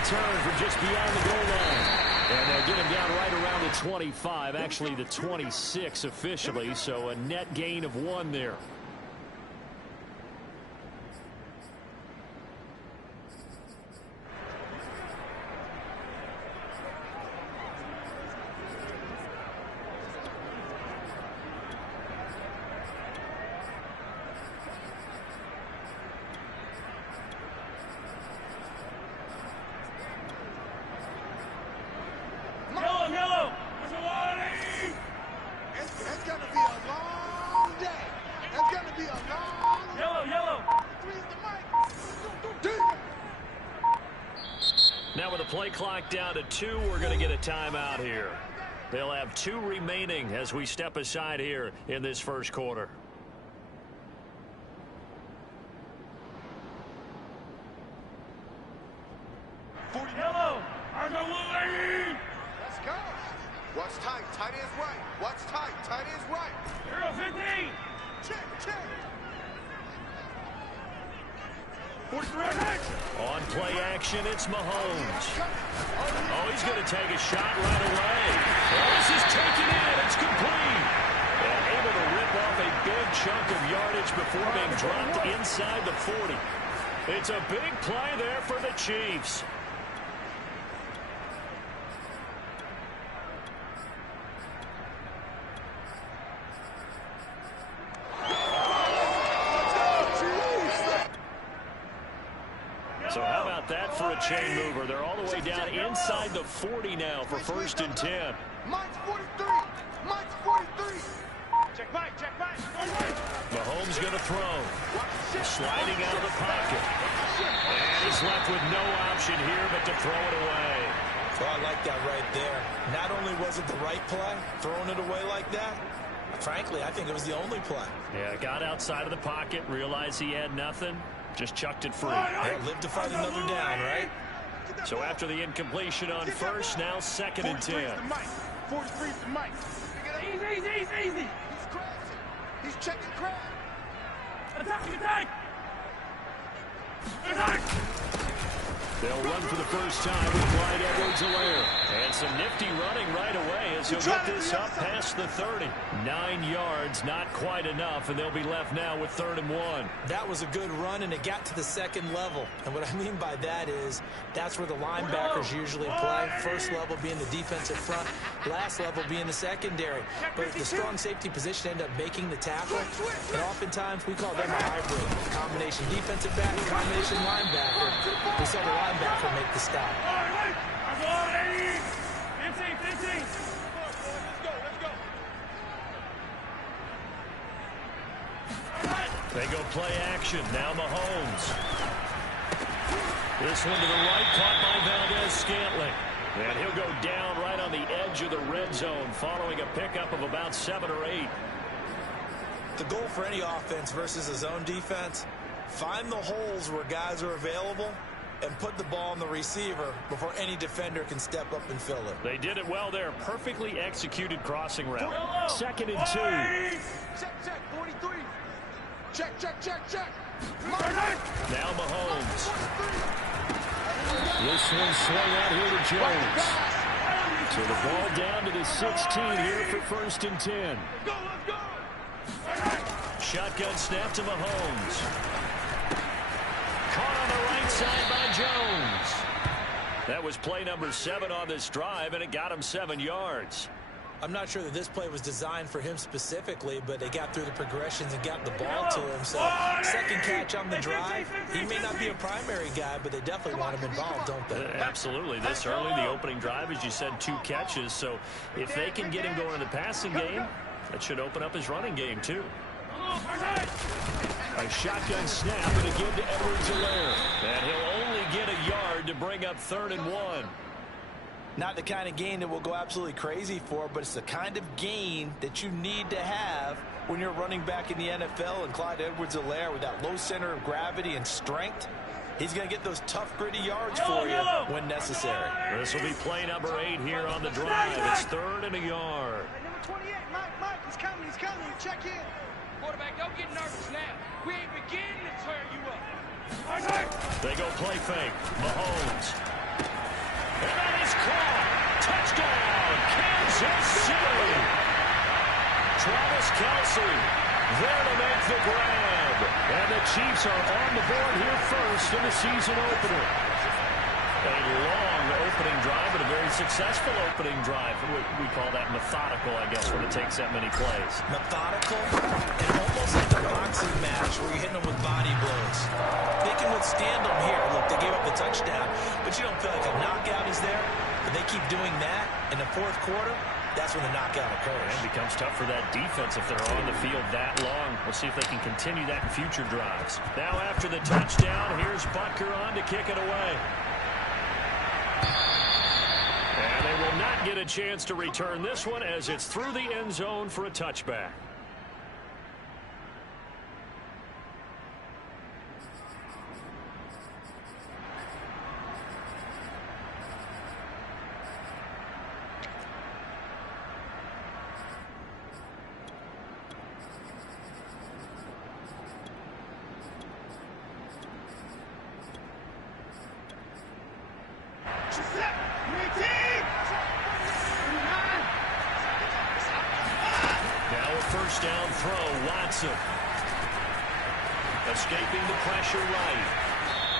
return from just beyond the goal line. And they'll get him down right around the 25, actually the 26 officially, so a net gain of 1 there. Now with the play clock down to 2, we're going to get a timeout here. They'll have 2 remaining as we step aside here in this first quarter. Yellow! Let's go! Watch tight, tight is right. Watch tight, tight is right. Hero 15! Check, check. 43 On play action, it's Mahomes. Oh, he's going to take a shot right away. Oh, this is taken in. It's complete. And able to rip off a big chunk of yardage before being dropped inside the 40. It's a big play there for the Chiefs. So how about that for a chain mover? They're all the way down inside the 40 now for 1st and 10. Mike's 43. Mike's 43. Check Mike, check Mike. Mahomes going to throw. Sliding out of the pocket. And he's left with no option here but to throw it away. Well, I like that right there. Not only was it the right play, throwing it away like that, frankly, I think it was the only play. Yeah, got outside of the pocket, realized he had nothing, just chucked it free. Yeah, live to fight another down, right? So after the incompletion on first, now 2nd and 10. 43's the Mike. Easy. He's crashing. He's checking crash. Attack. They'll run for the first time with Clyde Edwards and some nifty running right away as he'll get this up past the 30. 9 yards, not quite enough, and they'll be left now with 3rd and 1. That was a good run, and it got to the 2nd level. And what I mean by that is that's where the linebackers usually play. First level being the defensive front, last level being the secondary. But the strong safety position ended up making the tackle, and oftentimes we call them a hybrid. Combination defensive back, combination linebacker. We saw the linebacker make the stop. 15. They go play action. Now Mahomes. This one to the right, caught by Valdez-Scantling. And he'll go down right on the edge of the red zone following a pickup of about 7 or 8. The goal for any offense versus a zone defense, find the holes where guys are available and put the ball on the receiver before any defender can step up and fill it. They did it well there. Perfectly executed crossing route. 2nd and 2. Check, 43. Check. Now Mahomes. This one swung out here to Jones. So the ball down to the 16 here for 1st and 10. Let's go. Shotgun snap to Mahomes. Caught on the right side by Jones. That was play number 7 on this drive, and it got him 7 yards. I'm not sure that this play was designed for him specifically, but they got through the progressions and got the ball to him. So, 2nd catch on the drive. He may not be a primary guy, but they definitely want him involved, don't they? Absolutely. This early, the opening drive, as you said, 2 catches. So, if they can get him going in the passing game, that should open up his running game, too. A shotgun snap, and again to Edwards-Helaire. And he'll only get a yard to bring up 3rd and 1. Not the kind of gain that we'll go absolutely crazy for, but it's the kind of gain that you need to have when you're running back in the NFL. And Clyde Edwards-Helaire, with that low center of gravity and strength, he's going to get those tough, gritty yards for you when necessary. This will be play number 8 here on the drive. It's 3rd and a yard. Number 28, Mike, he's coming. You check in. Quarterback, don't get nervous now. We ain't beginning to tear you up. They go play fake. Mahomes. And that is caught. Touchdown, Kansas City. Travis Kelce there to make the grab. And the Chiefs are on the board here first in the season opener. A long opening drive, but a very successful opening drive. We call that methodical, I guess, when it takes that many plays. Methodical and almost like a boxing match where you're hitting them with body blows. They can withstand them here. Look, they gave up the touchdown, but you don't feel like a knockout is there. But they keep doing that in the fourth quarter. That's when the knockout occurs. And it becomes tough for that defense if they're on the field that long. We'll see if they can continue that in future drives. Now after the touchdown, here's Butker on to kick it away. And they will not get a chance to return this one as it's through the end zone for a touchback. First down throw, Watson. Escaping the pressure right.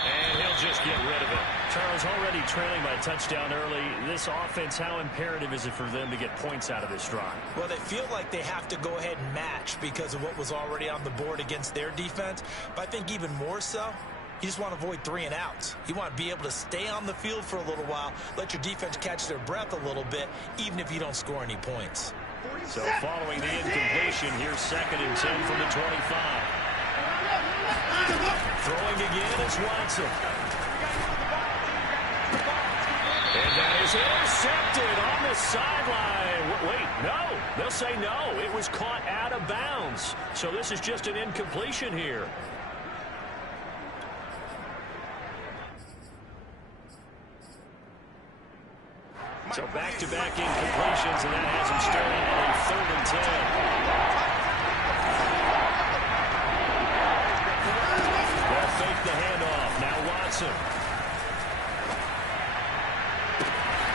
And he'll just get rid of it. Charles, already trailing by a touchdown early. This offense, how imperative is it for them to get points out of this drive? Well, they feel like they have to go ahead and match because of what was already on the board against their defense. But I think even more so, you just want to avoid 3 and outs. You want to be able to stay on the field for a little while, let your defense catch their breath a little bit, even if you don't score any points. So following the incompletion, here's 2nd and 10 from the 25. Throwing again is Watson. And that is intercepted on the sideline. Wait, no. They'll say no. It was caught out of bounds. So this is just an incompletion here. So back-to-back incompletions, and that has him starting at a 3rd and 10. They'll fake the handoff. Now Watson.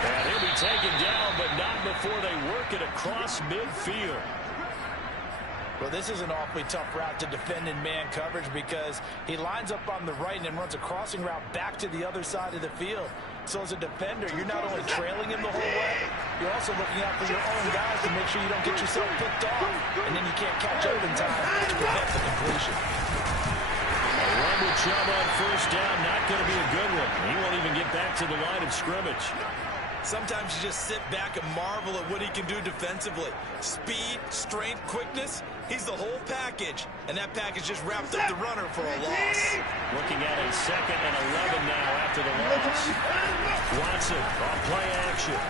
And he'll be taken down, but not before they work it across midfield. Well, this is an awfully tough route to defend in man coverage because he lines up on the right and then runs a crossing route back to the other side of the field. So as a defender, you're not only trailing him the whole way, you're also looking out for your own guys to make sure you don't get yourself picked off, and then you can't catch up in time to prevent the completion. A run with Chubb on first down, not going to be a good one. He won't even get back to the line of scrimmage. Sometimes you just sit back and marvel at what he can do defensively. Speed, strength, quickness, he's the whole package. And that package just wrapped up the runner for a loss. Looking at a 2nd and 11 now after the loss. Watson on play action.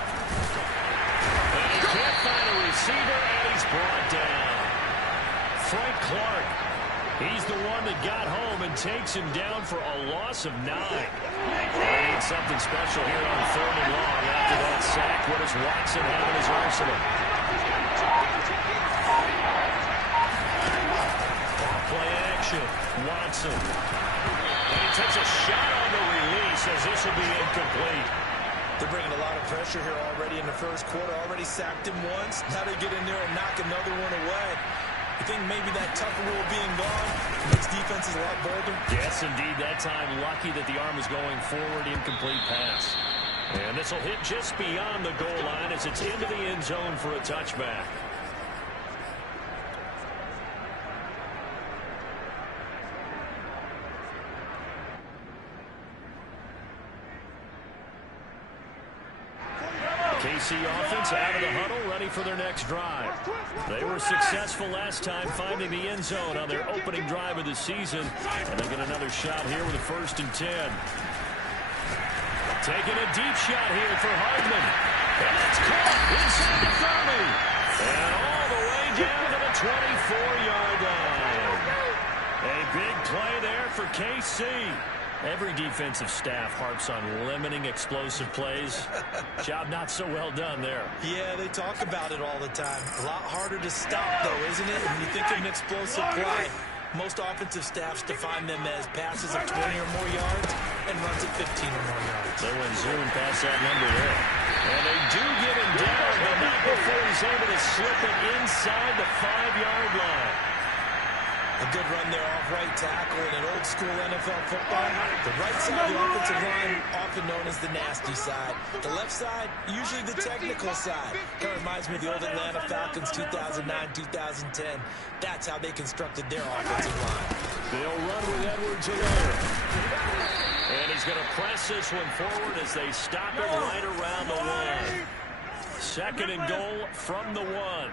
And he can't find a receiver, and he's brought down. Frank Clark. He's the one that got home and takes him down for a loss of 9. They need something special here on 3rd and long after that sack. What does Watson have in his arsenal? Play action. Watson. And he takes a shot on the release as this will be incomplete. They're bringing a lot of pressure here already in the first quarter. Already sacked him once. Now they get in there and knock another one away. I think maybe that tougher rule being gone makes defenses a lot bolder. Yes, indeed. That time, lucky that the arm is going forward. Incomplete pass. And this will hit just beyond the goal line as it's into the end zone for a touchback. KC offense out of the huddle, ready for their next drive. They were successful last time finding the end zone on their opening drive of the season, and they get another shot here with a 1st and 10. Taking a deep shot here for Hardman. And it's caught inside the 30. And all the way down to the 24-yard line. A big play there for KC. Every defensive staff harps on limiting explosive plays. Job not so well done there. Yeah, they talk about it all the time. A lot harder to stop, though, isn't it? When you think of an explosive play, Most offensive staffs define them as passes of 20 or more yards and runs of 15 or more yards. They went zooming past that number there. And they do get him down, but not before he's able to slip it inside the 5-yard line. A good run there off right tackle in an old-school NFL football. The right side of the offensive line, often known as the nasty side. The left side, usually the technical side. Kind of reminds me of the old Atlanta Falcons 2009-2010. That's how they constructed their offensive line. They'll run with Edwards alone. And he's going to press this one forward as they stop it right around the 1. Second and goal from the 1.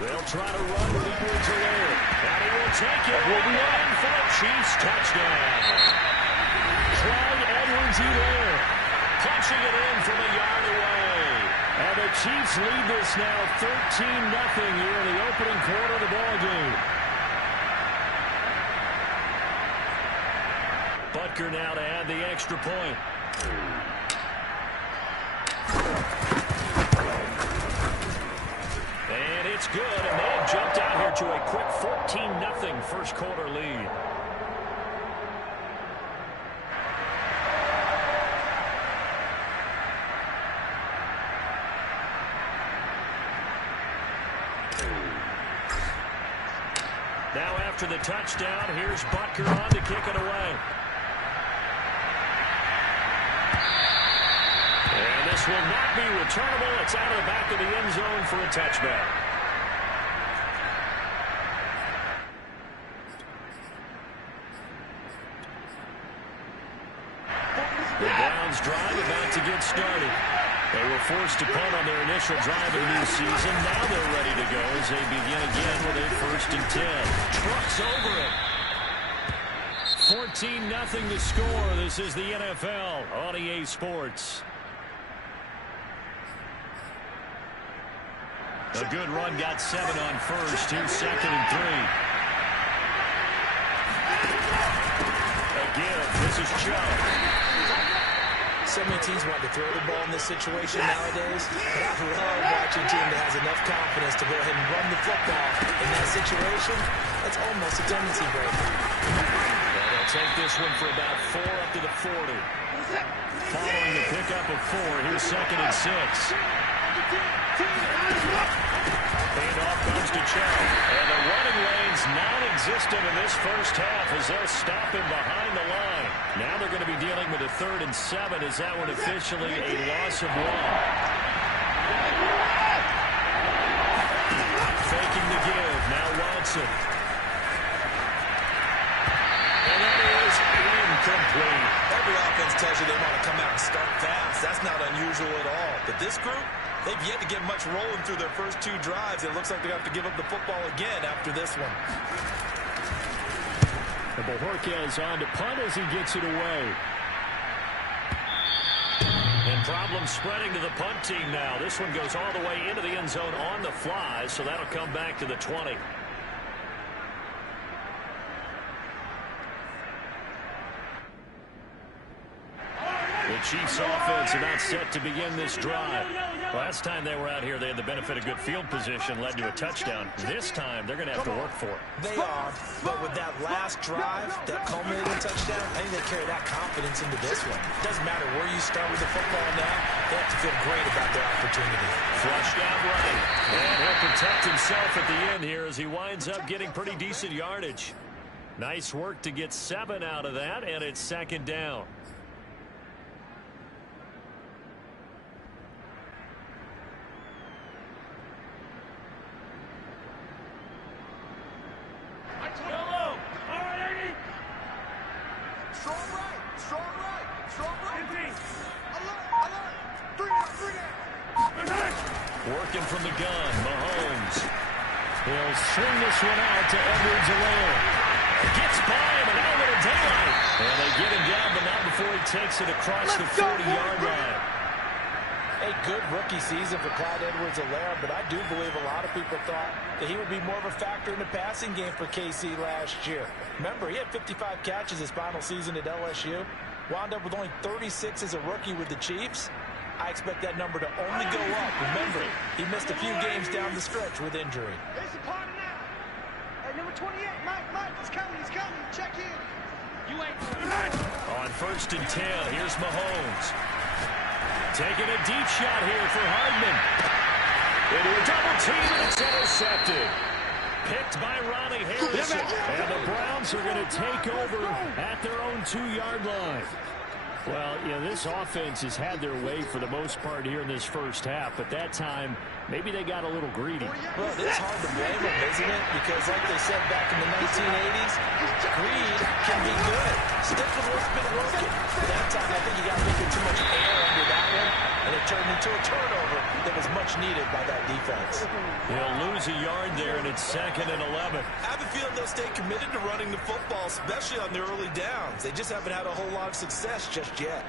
They'll try to run with Edwards alone. And he will take it in for a Chiefs touchdown. Clyde Edwards punching it in from a yard away. And the Chiefs lead this now 13-0 here in the opening quarter of the ballgame. Butker now to add the extra point. And it's good, and they have jumped out here to a quick 14-0 first quarter lead. Now after the touchdown, here's Butker on to kick it away. And this will not be returnable. It's out of the back of the end zone for a touchback. The Browns drive about to get started. They were forced to punt on their initial drive of the new season. Now they're ready to go as they begin again with a 1st and 10. Trucks over it. 14-0 to score. This is the NFL on EA Sports. A good run, got 7 on first. Here's 2nd and 3. Again, this is Chubb. So many teams want to throw the ball in this situation nowadays, but I love watching a team that has enough confidence to go ahead and run the football in that situation. That's almost a tendency breaker. Well, they'll take this one for about 4 up to the 40. Following the pickup of 4, here's 2nd and 6. Handoff comes to Chubb. And the running lane's non-existent in this first half as they'll stop him behind the line. Now they're going to be dealing with a 3rd and 7 as that one officially a loss of 1. Faking the give. Now Watson. And that is incomplete. Every offense tells you they want to come out and start fast. That's not unusual at all. But this group, they've yet to get much rolling through their first 2 drives. It looks like they have to give up the football again after this one. The Bojorquez on to punt as he gets it away. And problems spreading to the punt team now. This one goes all the way into the end zone on the fly, so that'll come back to the 20. The Chiefs offense about set to begin this drive. Last time they were out here, they had the benefit of good field position, led to a touchdown. This time, they're going to have to work for it. They are, but with that last drive, that culminating touchdown, I think they carry that confidence into this one. It doesn't matter where you start with the football now, they have to feel great about their opportunity. Flushed out right. And he'll protect himself at the end here as he winds up getting pretty decent yardage. Nice work to get 7 out of that, and it's 2nd down. Working from the gun, Mahomes. He'll swing this one out to Edwards-Helaire. Gets by him and out of the daylight. And they get him down, but not before he takes it across the 40-yard line. A good rookie season for Clyde Edwards-Helaire, but I do believe a lot of people thought that he would be more of a factor in the passing game for KC last year. Remember, he had 55 catches his final season at LSU. Wound up with only 36 as a rookie with the Chiefs. I expect that number to only go up. Remember, he missed a few games down the stretch with injury. It's a party now. Hey, number 28, Mike, he's coming. Check in. You ain't. On 1st and 10, here's Mahomes. Taking a deep shot here for Hardman. Into a double team, and it's intercepted. Picked by Ronnie Harrison. And the Browns are going to take over at their own 2-yard line. Well, you know, this offense has had their way for the most part here in this first half, but that time, maybe they got a little greedy. Well, it's hard to blame them, isn't it? Because like they said back in the 1980s, greed can be good. Stick with what's been working. But that time, I think you got a little bit too much air under that one, and it turned into a turnover that was much needed by that defense. He'll lose a yard there, and it's 2nd and 11. I have a feeling they'll stay committed to running the football, especially on their early downs. They just haven't had a whole lot of success just yet.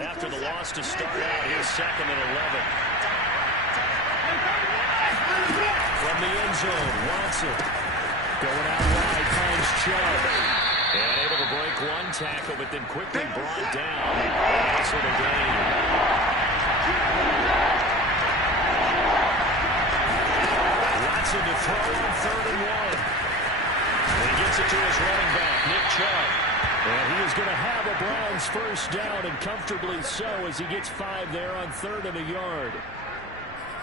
After the loss to start out, here's 2nd and 11. From the end zone, Watson going out wide, finds Chubb. And able to break one tackle, but then quickly brought down. Nice little gain. Watson to throw on 3rd and 1. And he gets it to his running back, Nick Chubb. And he is going to have a Browns first down, and comfortably so, as he gets 5 there on 3rd and a yard.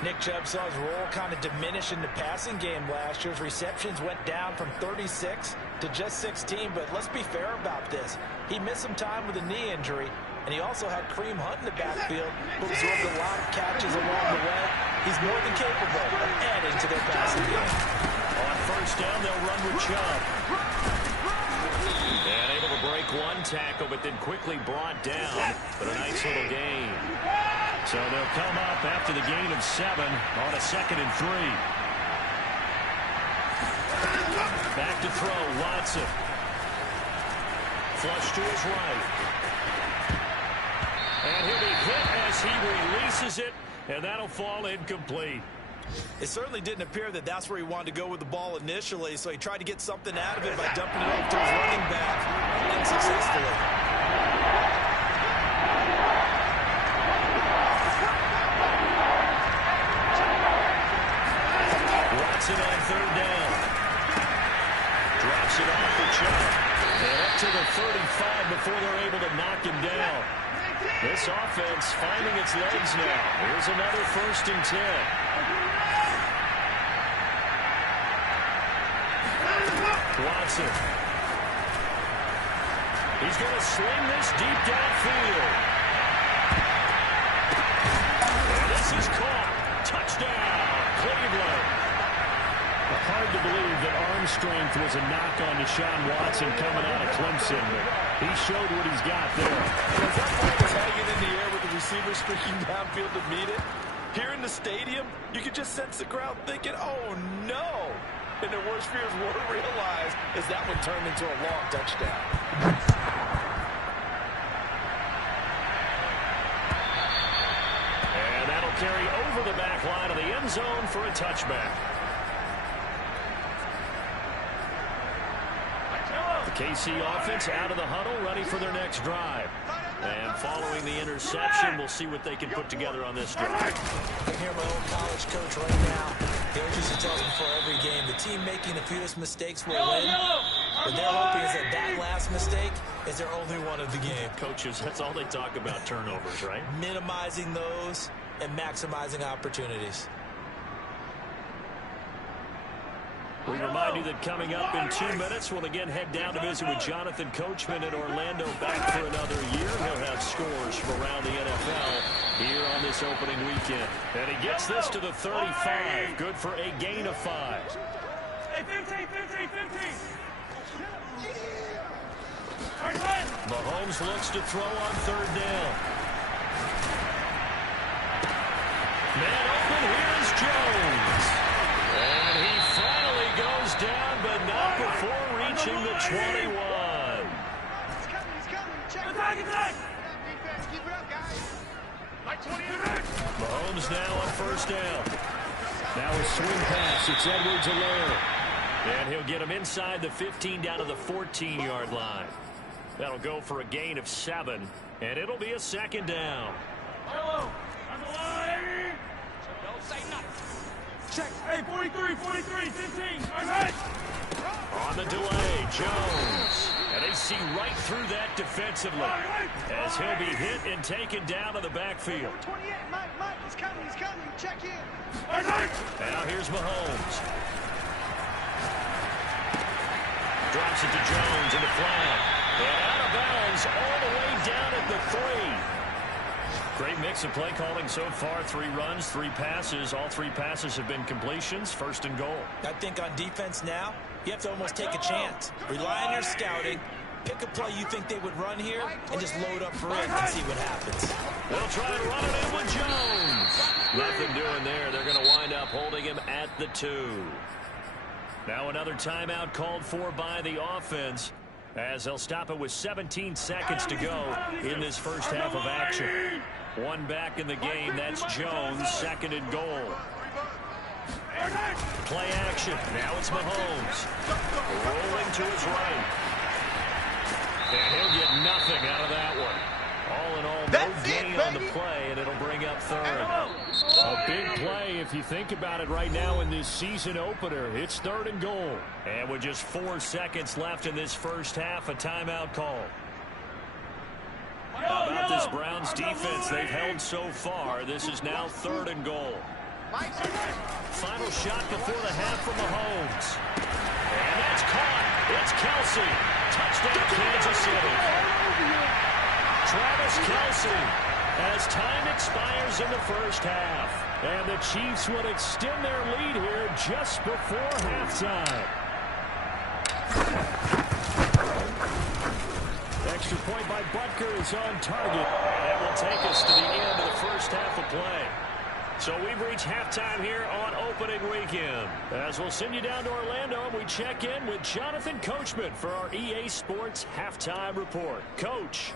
Nick Chubb saw his role kind of diminish in the passing game last year. His receptions went down from 36 to just 16, but let's be fair about this. He missed some time with a knee injury, and he also had Kareem Hunt in the backfield, who absorbed a lot of catches along the way. He's more than capable of adding to their passing game. On first down, they'll run with Chubb. And able to break one tackle, but then quickly brought down. But a nice little gain. So they'll come up after the gain of 7 on a 2nd and 3. Back to throw, Watson. Flush to his right. And he'll be hit as he releases it, and that'll fall incomplete. It certainly didn't appear that that's where he wanted to go with the ball initially, so he tried to get something out of it by dumping it off to his running back unsuccessfully. Watson on 3rd down. Drops it off for Chubb. And up to the 35 before they're able to knock him down. This offense finding its legs now. Here's another 1st and 10. Watson. He's going to sling this deep downfield. And this is caught. Touchdown, Cleveland. Hard to believe that arm strength was a knock on Deshaun Watson coming out of Clemson, but he showed what he's got there. Was that ball was hanging in the air with the receiver streaking downfield to meet it? Here in the stadium, you could just sense the crowd thinking, oh no! And their worst fears were realized as that one turned into a long touchdown. And that'll carry over the back line of the end zone for a touchback. The KC offense out of the huddle, ready for their next drive. And following the interception, we'll see what they can put together on this drive. I can hear my old college coach right now. He always used to tell me before every game, the team making the fewest mistakes will win. But they're hoping is that last mistake is their only one of the game. Coaches, that's all they talk about, turnovers, right? Minimizing those and maximizing opportunities. We remind you that coming up in 2 minutes, we'll again head down to visit with Jonathan Coachman in Orlando, back for another year. He'll have scores from around the NFL here on this opening weekend. And he gets this to the 35. Good for a gain of 5. Hey, 15. Mahomes looks to throw on 3rd down. Man open, here's Jones. And he finally goes down, but not before reaching the 21. He's coming. Check it out. Defense, keep it up, guys. Like 20 minutes. Mahomes now on 1st down. Now a swing pass. It's Edwards-Helaire. And he'll get him inside the 15 down to the 14-yard line. That'll go for a gain of 7, and it'll be a second down. Check. Hey, 43, 15. On the delay, Jones. And they see right through that defensively as he'll be hit and taken down to the backfield. 28, Mike, he's coming. Check in. Now here's Mahomes. Drops it to Jones in the flat. And out of bounds all the way down at the 3. Great mix of play calling so far. 3 runs, 3 passes. All 3 passes have been completions. First and goal. I think on defense now, you have to almost take a chance. Rely on your scouting. Pick a play you think they would run here and just load up for it and see what happens. They'll try to run it in with Jones. Nothing doing there. They're going to wind up holding him at the 2. Now another timeout called for by the offense as they'll stop it with 17 seconds to go in this first half of action. 1 back in the game. That's Jones. Second and goal. Play action. Now it's Mahomes. Rolling to his right. And he'll get nothing out of that one. All in all, no gain on the play, and it'll bring up 3rd. A big play if you think about it right now in this season opener. It's 3rd and goal. And with just 4 seconds left in this first half, a timeout call. How about this Browns defense they've held so far? This is now 3rd and goal. Final shot before the half from Mahomes. And that's caught. It's Kelsey. Touchdown, Kansas City. Travis Kelsey as time expires in the first half. And the Chiefs would extend their lead here just before halftime. Extra point by Butker is on target. That will take us to the end of the first half of play. So we've reached halftime here on opening weekend. As we'll send you down to Orlando, and we check in with Jonathan Coachman for our EA Sports Halftime Report. Coach.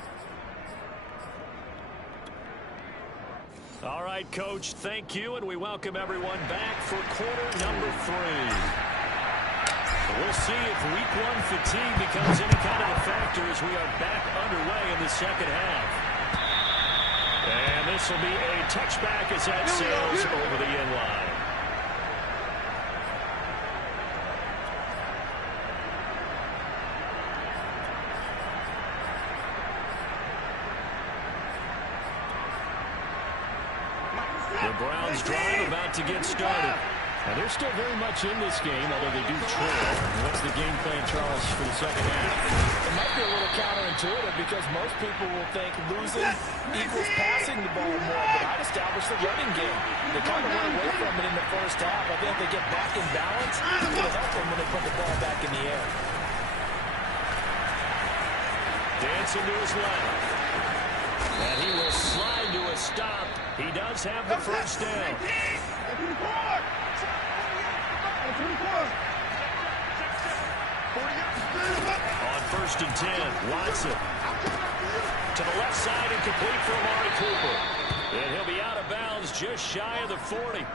All right, Coach, thank you, and we welcome everyone back for quarter number 3. We'll see if week 1 fatigue becomes any kind of a factor as we are back underway in the second half. And this will be a touchback as that sails over the end line. The Browns drive about to get started. And they're still very much in this game, although they do trail. What's the game plan, Charles, for the second half? It might be a little counterintuitive because most people will think losing equals passing the ball more, but I'd establish the running game. They kind of went away from it in the first half. I think if they get back in balance, it'll help them when they put the ball back in the air. Dancing to his left. And he will slide to a stop. He does have the first down. On 1st and 10, Watson to the left side and complete for Amari Cooper. And he'll be out of bounds just shy of the 40.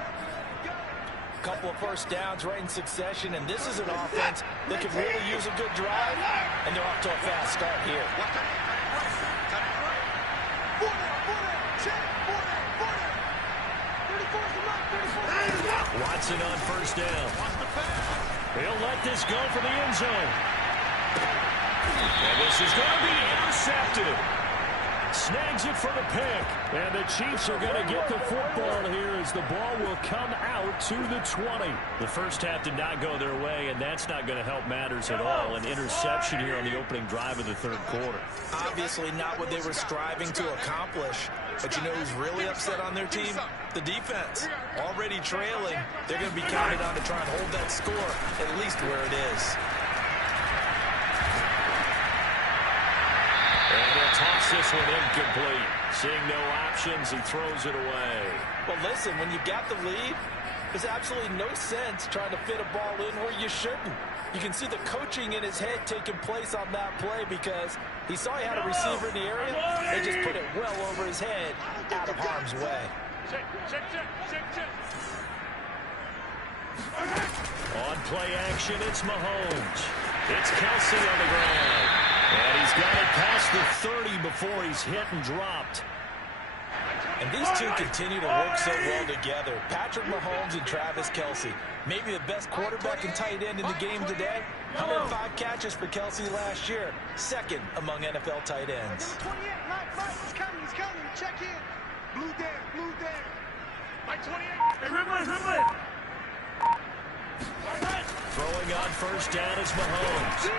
Couple of first downs right in succession, and this is an offense that could really use a good drive, and they're off to a fast start here. Watson on first down. He'll let this go for the end zone. And this is going to be intercepted. Snags it for the pick. And the Chiefs are going to get the football here as the ball will come out to the 20. The first half did not go their way, and that's not going to help matters at all. An interception here on the opening drive of the 3rd quarter. Obviously not what they were striving to accomplish. But you know who's really upset on their team? The defense. Already trailing. They're going to be counted on to try and hold that score at least where it is. And he'll toss this one incomplete. Seeing no options, he throws it away. Well, listen, when you got the lead, there's absolutely no sense trying to fit a ball in where you shouldn't. You can see the coaching in his head taking place on that play because he saw he had a receiver in the area. They just put it well over his head, out of harm's way. On play action, it's Mahomes. It's Kelsey on the ground. And he's got it past the 30 before he's hit and dropped. And these two continue to work so well together. Patrick Mahomes and Travis Kelsey. Maybe the best quarterback and tight end in the game today. 105 catches for Kelsey last year. Second among NFL tight ends. 28, Mike, he's coming, check in. Blue there. Mike 28. Hey, Rimley. Throwing on first down is Mahomes.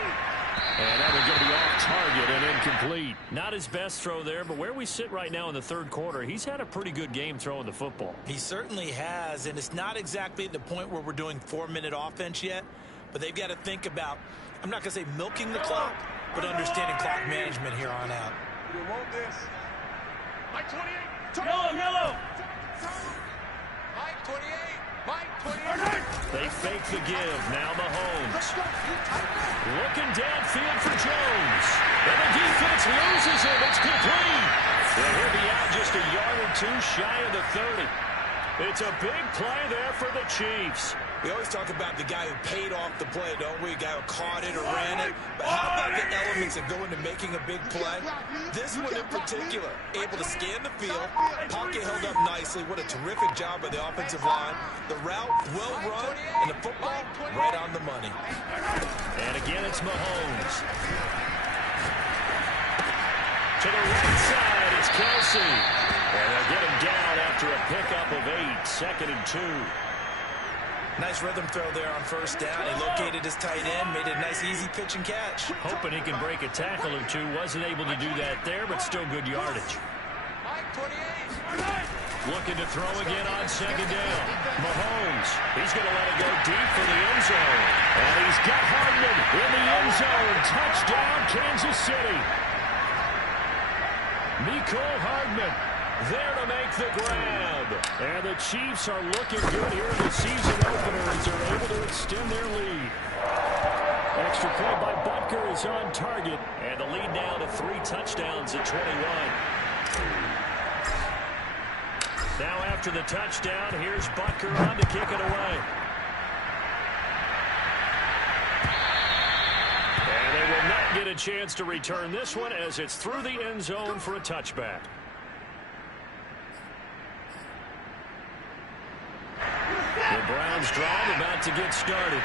And that one's going to be off target and incomplete. Not his best throw there, but where we sit right now in the third quarter, he's had a pretty good game throwing the football. He certainly has, and it's not exactly at the point where we're doing 4-minute offense yet, but they've got to think about, I'm not going to say milking the clock, but understanding clock management here on out. You want this? Mike 28. Yellow. Mike 28. Mike 28. They fake the give. Now Mahomes. Looking downfield for Jones. And the defense loses him. It's complete. And he'll be out just a yard or two shy of the 30. It's a big play there for the Chiefs. We always talk about the guy who paid off the play, don't we? The guy who caught it or ran it. But how about the elements that go into making a big play? This one in particular, able to scan the field, pocket held up nicely. What a terrific job by the offensive line. The route, well run, and the football, right on the money. And again, it's Mahomes. To the right side, it's Kelsey. And they'll get him down after a pickup of 8, 2nd and 2. Nice rhythm throw there on first down. He located his tight end, made it a nice, easy pitch and catch. Hoping he can break a tackle or two. Wasn't able to do that there, but still good yardage. Mike 28. Looking to throw again on second down. Mahomes, he's going to let it go deep for the end zone. And he's got Hardman in the end zone. Touchdown, Kansas City. Mecole Hardman there to make the grab. And the Chiefs are looking good here in the season opener as they're able to extend their lead. Extra point by Butker is on target. And the lead now to 3 touchdowns at 21. Now after the touchdown, here's Butker on to kick it away. And they will not get a chance to return this one as it's through the end zone for a touchback. The Browns drive about to get started.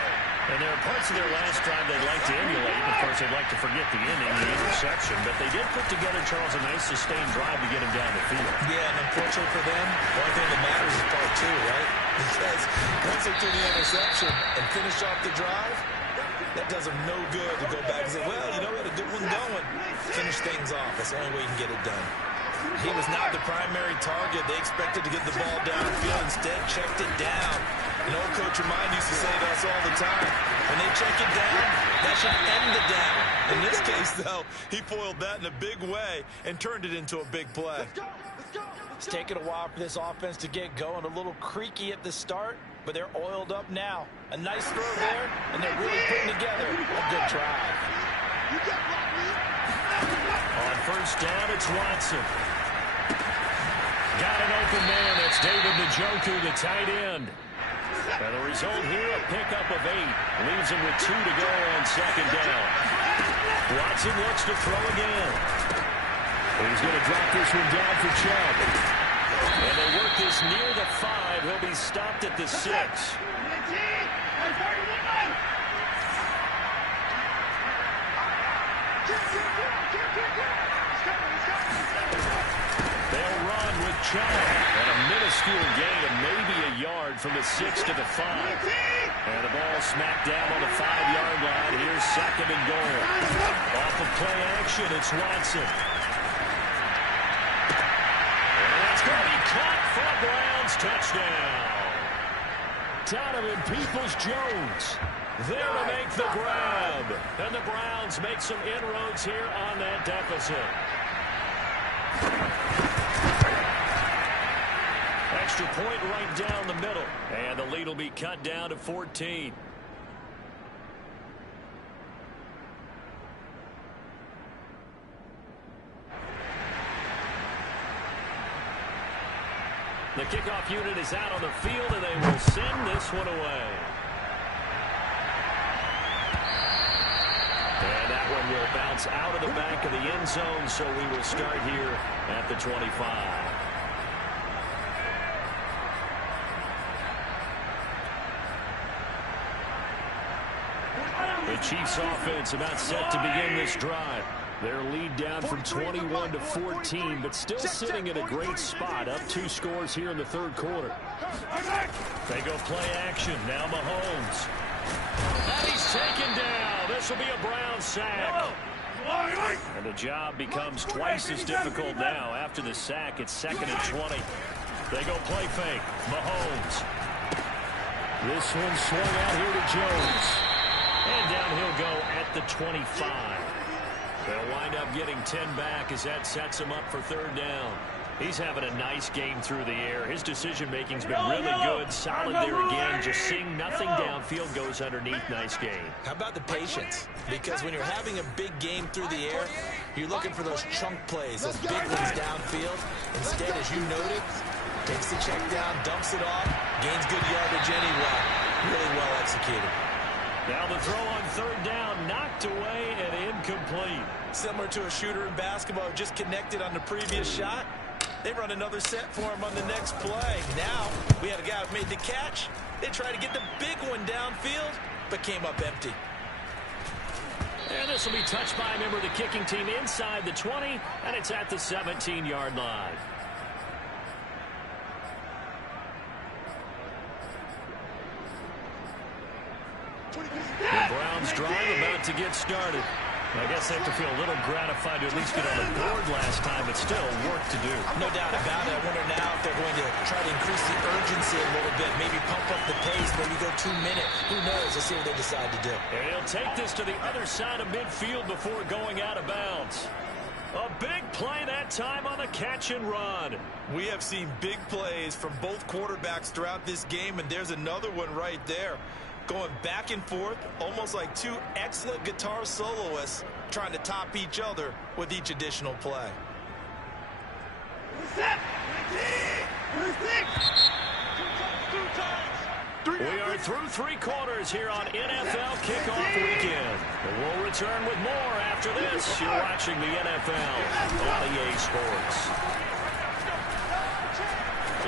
And there are parts of their last drive they'd like to emulate. Of course, they'd like to forget the inning, the interception. But they did put together, Charles, a nice sustained drive to get him down the field. Yeah, and unfortunately for them, the only thing that matters is part 2, right? Because once they threw the interception and finish off the drive, that does them no good to go back and say, well, you know, we had a good one going. Finish things off. That's the only way you can get it done. He was not the primary target. They expected to get the ball downfield. Instead, checked it down. An old coach of mine used to say to us all the time, when they check it down, that should end the down. In this case, though, he foiled that in a big way and turned it into a big play. It's taken a while for this offense to get going. A little creaky at the start, but they're oiled up now. A nice throw there, and they're really putting together a good drive. On first down, it's Watson. Got an open man. That's David Njoku, the tight end. And the result here, a pickup of 8. Leaves him with 2 to go on second down. Watson looks to throw again. He's going to drop this one down for Chubb. And they work this near the 5. He'll be stopped at the 6. They'll run with Chubb. And a minuscule gain of maybe a yard from the 6 to the 5. And the ball smacked down on the 5-yard line. Here's second and goal. Off of play action, it's Watson. And that's going to be caught for a Browns touchdown. Donovan Peoples-Jones there to make the grab. And the Browns make some inroads here on that deficit. Extra point right down the middle. And the lead will be cut down to 14. The kickoff unit is out on the field, and they will send this one away. one will bounce out of the back of the end zone, so we will start here at the 25. The Chiefs offense about set to begin this drive. Their lead down from 21 to 14, but still sitting in a great spot. Up 2 scores here in the third quarter. They go play action. Now Mahomes. And he's taken down. This will be a Brown sack. And the job becomes twice as difficult now. After the sack, it's 2nd and 20. They go play fake. Mahomes. This one swung out here to Jones. And down he'll go at the 25. They'll wind up getting 10 back as that sets him up for 3rd down. He's having a nice game through the air. His decision-making's been really good. Solid there again. Just seeing nothing downfield goes underneath. Nice game. How about the patience? Because when you're having a big game through the air, you're looking for those chunk plays, those big ones downfield. Instead, as you noted, takes the check down, dumps it off, gains good yardage anyway. Really well executed. Now the throw on 3rd down, knocked away and incomplete. Similar to a shooter in basketball who just connected on the previous shot. They run another set for him on the next play. Now we had a guy who made the catch. They tried to get the big one downfield, but came up empty. And this will be touched by a member of the kicking team inside the 20, and it's at the 17-yard line. The Browns drive about to get started. I guess they have to feel a little gratified to at least get on the board last time, but still work to do. No doubt about it. I wonder now if they're going to try to increase the urgency a little bit, maybe pump up the pace, maybe go 2 minutes. Who knows? Let's see what they decide to do. And he'll take this to the other side of midfield before going out of bounds. A big play that time on the catch and run. We have seen big plays from both quarterbacks throughout this game, and there's another one right there. Going back and forth, almost like 2 excellent guitar soloists trying to top each other with each additional play. We are through 3 quarters here on NFL Kickoff Weekend. And we'll return with more after this. You're watching the NFL on EA Sports.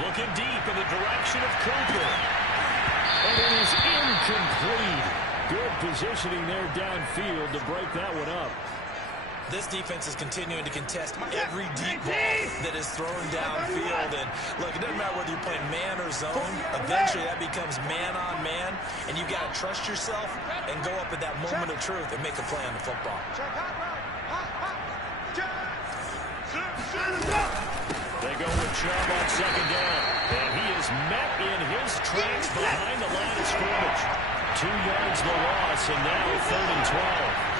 Looking deep in the direction of Cooper. And it is incomplete. Good positioning there downfield to break that one up. This defense is continuing to contest every deep ball that is thrown downfield. And look, it doesn't matter whether you're playing man or zone. Eventually that becomes man on man. And you got to trust yourself and go up at that moment of truth and make a play on the football. They go with Chubb on 2nd down. And he is met in his tracks behind the line of scrimmage. 2 yards the loss, and now 3rd and 12.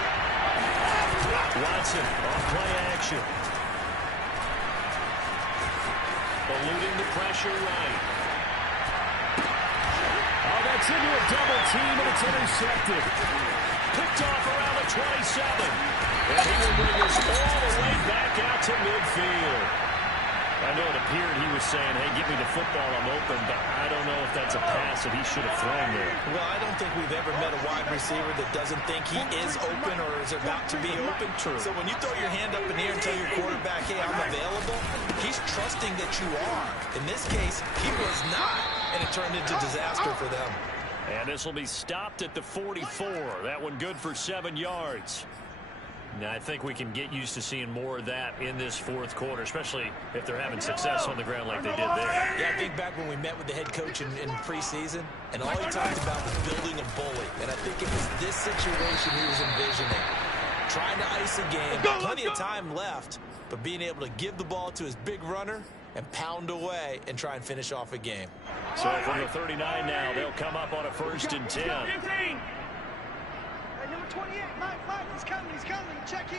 Watson on play action. Eluding the pressure right. Oh, that's into a double team, and it's intercepted. Picked off around the 27. And he will bring us all the way back out to midfield. I know it appeared he was saying, hey, give me the football, I'm open, but I don't know if that's a pass that he should have thrown there. Well, I don't think we've ever met a wide receiver that doesn't think he is open or is about to be open. True. So when you throw your hand up in the air and tell your quarterback, hey, I'm available, he's trusting that you are. In this case, he was not, and it turned into disaster for them. And this will be stopped at the 44. That one good for 7 yards. Now, I think we can get used to seeing more of that in this 4th quarter, especially if they're having success on the ground like they did there. Yeah, I think back when we met with the head coach in preseason, and all he talked about was building a bully. And I think it was this situation he was envisioning. Trying to ice a game, plenty of time left, but being able to give the ball to his big runner and pound away and try and finish off a game. So from the 39 now, they'll come up on a 1st and 10. Number 28, Mike, he's coming, check in.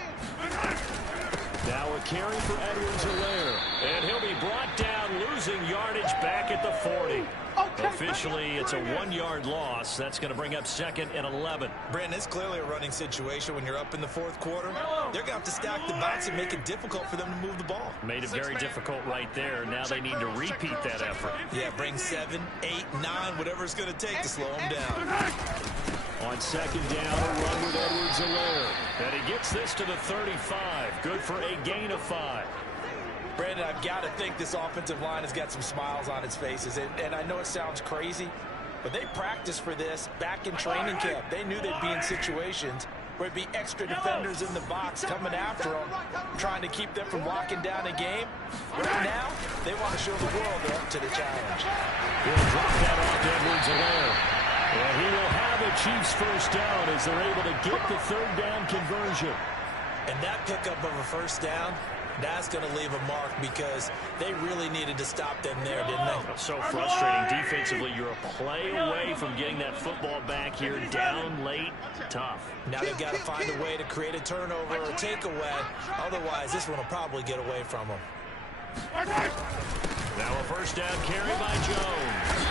Now a carry for Edwards-Helaire, and he'll be brought down, losing yardage back at the 40. Officially, it's a 1-yard loss. That's going to bring up 2nd and 11. Brandon, it's clearly a running situation when you're up in the 4th quarter. They're going to have to stack the box and make it difficult for them to move the ball. Made it very difficult right there. Now they need to repeat that effort. Yeah, bring 7, 8, 9, whatever it's going to take to slow them down. On second down, a run with Edwards-Helaire. And he gets this to the 35. Good for a gain of 5. Brandon, I've got to think this offensive line has got some smiles on its faces. And I know it sounds crazy, but they practiced for this back in training camp. They knew they'd be in situations where it'd be extra defenders in the box coming after them, trying to keep them from locking down a game. Right now, they want to show the world they're up to the challenge. He'll drop that off to Edwards-Helaire. And he will have a Chiefs first down as they're able to get the third down conversion. And that pickup of a first down, that's going to leave a mark because they really needed to stop them there, didn't they? So frustrating. Defensively, you're a play away from getting that football back here. Down late, tough. Now they've got to find a way to create a turnover or a takeaway. Otherwise, this one will probably get away from them. Now a first down carry by Jones.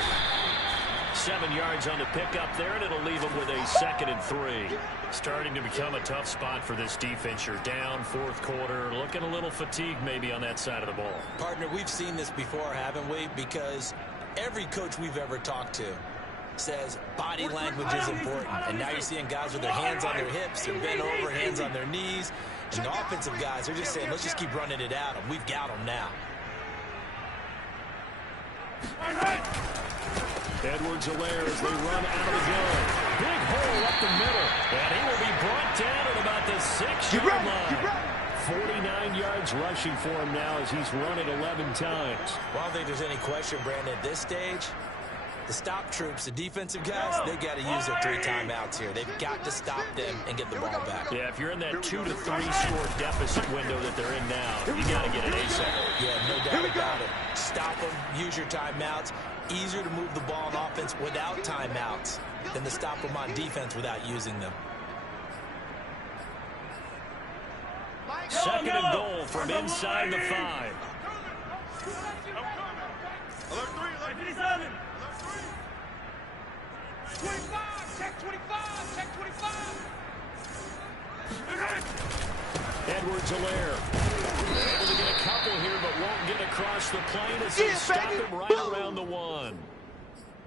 7 yards on the pickup there, and it'll leave them with a 2nd and 3. Starting to become a tough spot for this defense. You're down fourth quarter, looking a little fatigued maybe on that side of the ball. Partner, we've seen this before, haven't we? Because every coach we've ever talked to says body language is important. And now you're seeing guys with their hands on their hips, they're bent over, hands on their knees. And the offensive guys are just saying, let's just keep running it at them. We've got them now. Edwards-Helaire as they run out of the gun. Big hole up the middle. And he will be brought down at about the 6-yard line. 49 yards rushing for him now as he's run it 11 times. Well, I don't think there's any question, Brandon, at this stage, the stop troops, the defensive guys, they got to use their 3 timeouts here. They've got to stop them and get the ball back. Yeah, if you're in that 2 to 3 score deficit window that they're in now, you got to get an ASAP. Yeah, no doubt about it. Stop them, use your timeouts. Easier to move the ball on offense without timeouts than to stop them on defense without using them. 2nd and goal from inside the 5. Alert 3, alert 57. 25, check 25, check 25. Edwards-Helaire able to get a couple here, but won't get across the plane as they stop him right around the 1.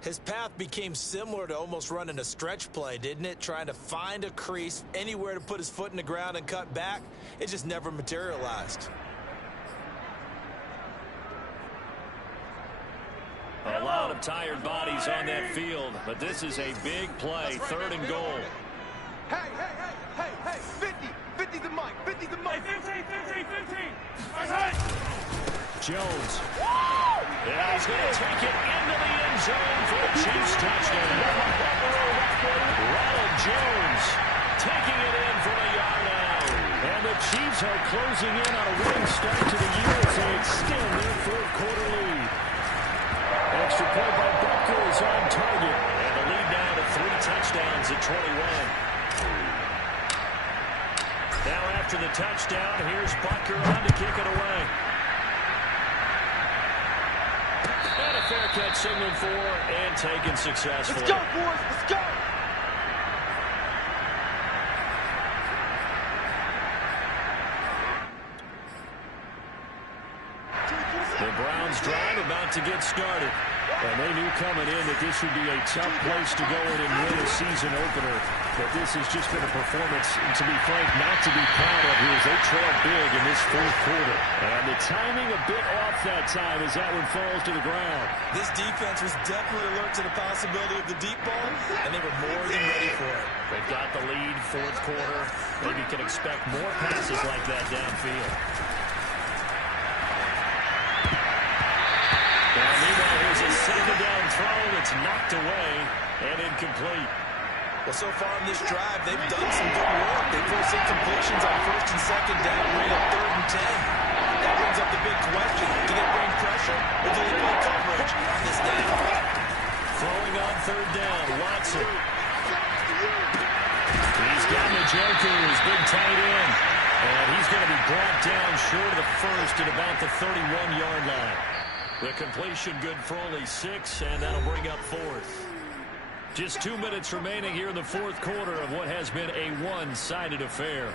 His path became similar to almost running a stretch play, didn't it? Trying to find a crease, anywhere to put his foot in the ground and cut back. It just never materialized. A lot of tired bodies on that field, but this is a big play, 3rd and goal. Hey, 50 the mic, 50 the mic. 15. Jones. And he's going to take it into the end zone for a Chiefs touchdown. Ronald Jones taking it in from a yard out. And the Chiefs are closing in on a winning start to the year as they extend their fourth quarter lead. Extra point by Butker is on target. And the lead now to 3 touchdowns at 21. Now after the touchdown, here's Butker on to kick it away. And a fair catch signaled for and taken successfully. Let's go, boys, let's go. The Browns drive about to get started. And they knew coming in that this would be a tough place to go in and win a season opener. But this has just been a performance, to be frank, not to be proud of here as they trail big in this fourth quarter. And the timing a bit off that time as that one falls to the ground. This defense was definitely alert to the possibility of the deep ball, and they were more than ready for it. They've got the lead, fourth quarter. Maybe can expect more passes like that downfield. And meanwhile, here's a second down throw that's knocked away and incomplete. Well, so far in this drive, they've done some good work. They forced incompletions on 1st and 2nd down, bring up 3rd and 10. That brings up the big question. Do they bring pressure or do they play coverage on this down? Throwing on 3rd down, Watson. He's got Njoku, his big tight end. And he's going to be brought down short of the first at about the 31-yard line. The completion good for only 6, and that'll bring up 4th. Just 2 minutes remaining here in the fourth quarter of what has been a one-sided affair.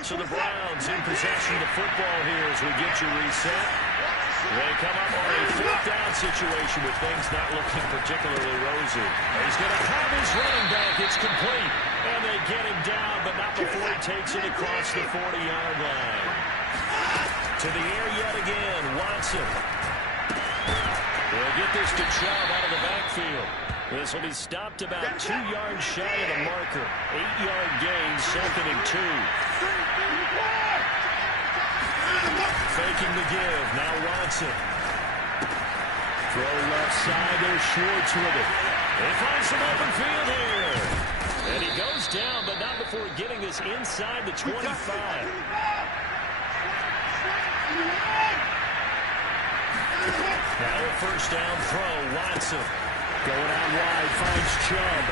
So the Browns in possession of the football here as we get you reset. They come up on a fourth down situation with things not looking particularly rosy. He's going to have his running back. It's complete. And they get him down, but not before he takes it across the 40-yard line. To the air yet again, Watson. They'll get this to Chubb out of the backfield. This will be stopped about 2 yards shy of the marker. 8-yard gain, 2nd and 2. Faking the give. Now Watson. Throw left side. There's Schwartz with it. They find some open field here. And he goes down, but not before getting this inside the 25. Now a first down throw. Watson. Going out wide, finds Chubb.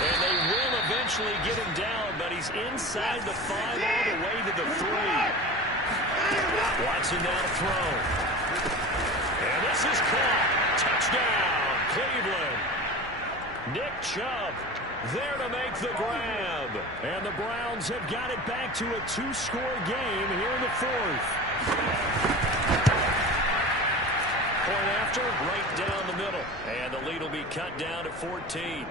And they will eventually get him down, but he's inside the 5 all the way to the 3. Watson now to throw. And this is caught. Touchdown, Cleveland. Nick Chubb there to make the grab. And the Browns have got it back to a 2-score game here in the 4th. Point after, right down the middle. And the lead will be cut down to 14.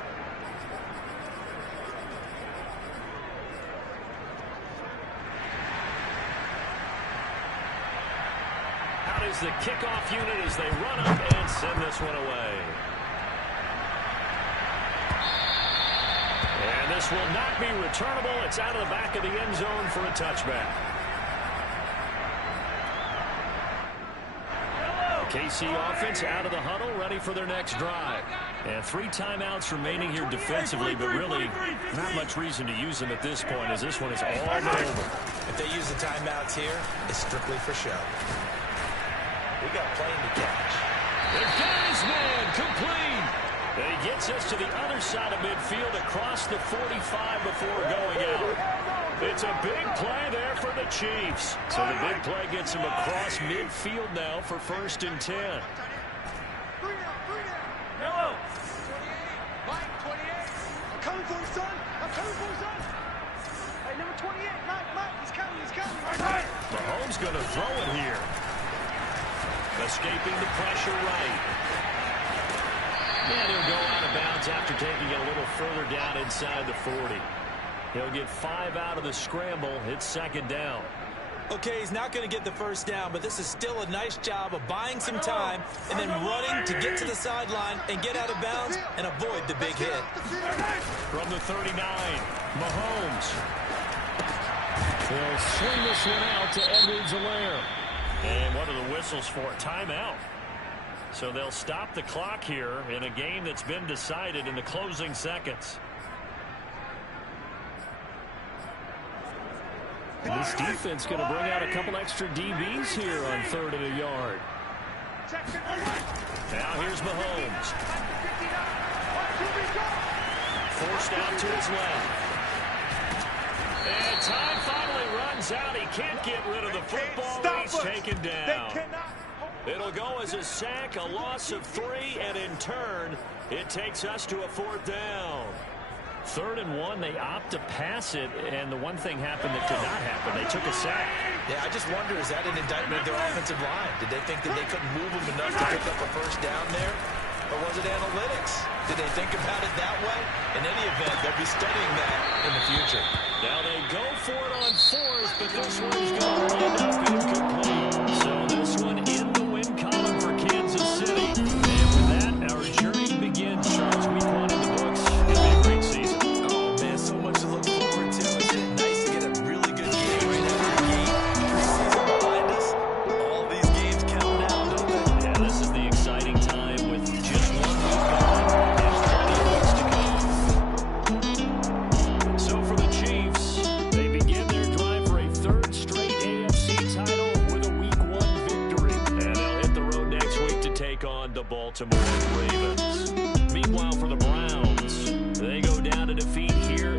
Out is the kickoff unit as they run up and send this one away. And this will not be returnable. It's out of the back of the end zone for a touchback. KC offense out of the huddle, ready for their next drive. And 3 timeouts remaining here defensively, but really not much reason to use them at this point as this one is all over. If they use the timeouts here, it's strictly for show. We got playing to catch. They've got his man complete. And he gets us to the other side of midfield across the 45 before going out. It's a big play there for the Chiefs. So the big play gets him across midfield now for 1st and 10. Hello. 28. 28. I'm coming for you, son. I'm coming for you, son. Hey, number 28. Mike, he's coming, he's coming. Mahomes going to throw it here. Escaping the pressure right. And he'll go out of bounds after taking it a little further down inside the 40. He'll get 5 out of the scramble. It's 2nd down. Okay, he's not going to get the first down, but this is still a nice job of buying some time and then running to get to the sideline and get out of bounds and avoid the big hit. From the 39, Mahomes. They'll swing this one out to Edwards-Helaire. And what are the whistles for? Timeout. So they'll stop the clock here in a game that's been decided in the closing seconds. This defense going to bring out a couple extra DBs here on 3rd and a yard. Now here's Mahomes. Forced out to his left. And time finally runs out. He can't get rid of the football. He's taken down. It'll go as a sack, a loss of 3, and in turn, it takes us to a 4th down. 3rd and 1, they opt to pass it, and the one thing happened that could not happen. They took a sack. Yeah, I just wonder, is that an indictment of their offensive line? Did they think that they couldn't move them enough to pick up a first down there? Or was it analytics? Did they think about it that way? In any event, they'll be studying that in the future. Now they go for it on 4th, but this one's going to end up incomplete. So this one in the win column for Kansas City. And with that, our journey begins. Charles, week 1 in the books. It'll be a great season. Oh, man, so much to look forward to. Isn't it nice to get a really good game right after the game? Preseason behind us. All these games count now, don't they? Yeah, this is the exciting time with just 1 week gone and plenty of weeks to come. So for the Chiefs, they begin their drive for a 3rd straight AFC title with a week 1 victory. And they'll hit the road next week to take on the Baltimore Ravens. Meanwhile, for the Browns, they go down to defeat here